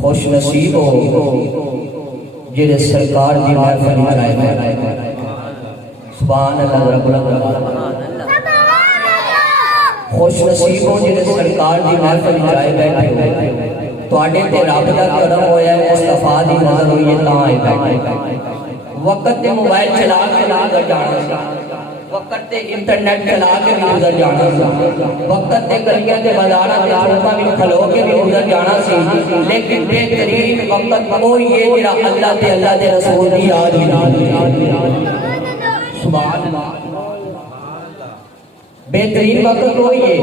خوش نصیب ہو جڑے سرکار دی محفل جائے سبحان اللہ رب العالمین خوش نصیب ہو جڑے سرکار دی محفل جائے بیٹھے ہو تواڈے تے رب دا کرم ہویا ہے مصطفیٰ دی نظر ہوئی ہے تاں آئے بیٹھے وقت تے موبائل چلا کے گزر جانا وقت تے انٹرنیٹ چلا کے بھی گزر جانا وقت تے گلیاں تے بازاراں تے چوکاں وچ کھلو کے بھی گزر جانا سی لیکن بہترین وقت وہی ہے جڑا اللہ تے اللہ دے رسول دی یاد وچ سبحان اللہ بہترین وقت وہی ہے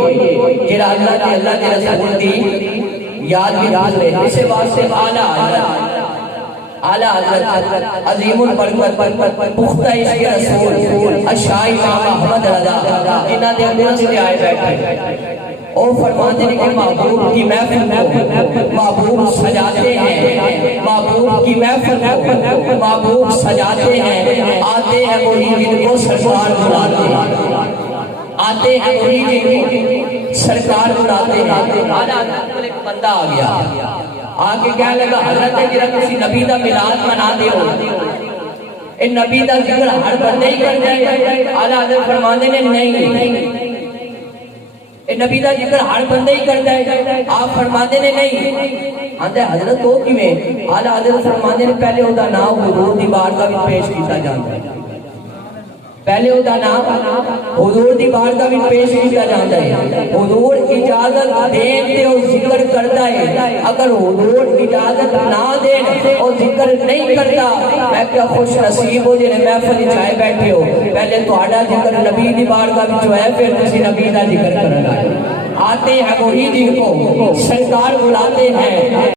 جڑا اللہ تے اللہ دے رسول دی یاد وچ ہے اس واسطے اعلیٰ حضرت عظیم البرکت پختہ عشق رسول اشاع امام احمد رضا جنہاں دے اندر سے آئے بیٹھے او فرماتے ہیں کہ محبوب کی محفل کو محبوب سجاتے ہیں محبوب کی محفل کو محبوب سجاتے ہیں آتے ہیں وہی جن کو سرکار بلاتے ہیں آتے ہیں وہی جن کو سرکار بلاتے ہیں اعلیٰ حضرت ایک بندہ آ گیا آگے کیا لگا حضرت جرا کسی نبی دا میلاد منا دے ہو ان نبی دا ذکر ہر بندے ہی کر جائے اعلیٰ حضرت فرمانے نے نہیں ان نبی دا ذکر ہر بندے ہی کر جائے آپ فرمانے نے نہیں آندے حضرت ہو کی میں اعلیٰ حضرت فرمانے نے پہلے ہو دا نام حضور دی بارگاہ میں پیش کیتا جاتا ہے پہلے ہوتا نام حضور دی بارگاہ میں پیش کیا جاتا ہے حضور اجازت دین تے اور ذکر کرتا ہے اگر حضور اجازت نہ دین اور ذکر نہیں کرتا میں کیا خوش نصیب ہو جنہیں محفل چائے بیٹھے ہو پہلے تو آڈا ذکر نبی دی بارگاہ میں جو ہے پھر کسی نبی دا ذکر کرنا ہے آتے ہیں وہی جن کو سرکار بلاتے ہیں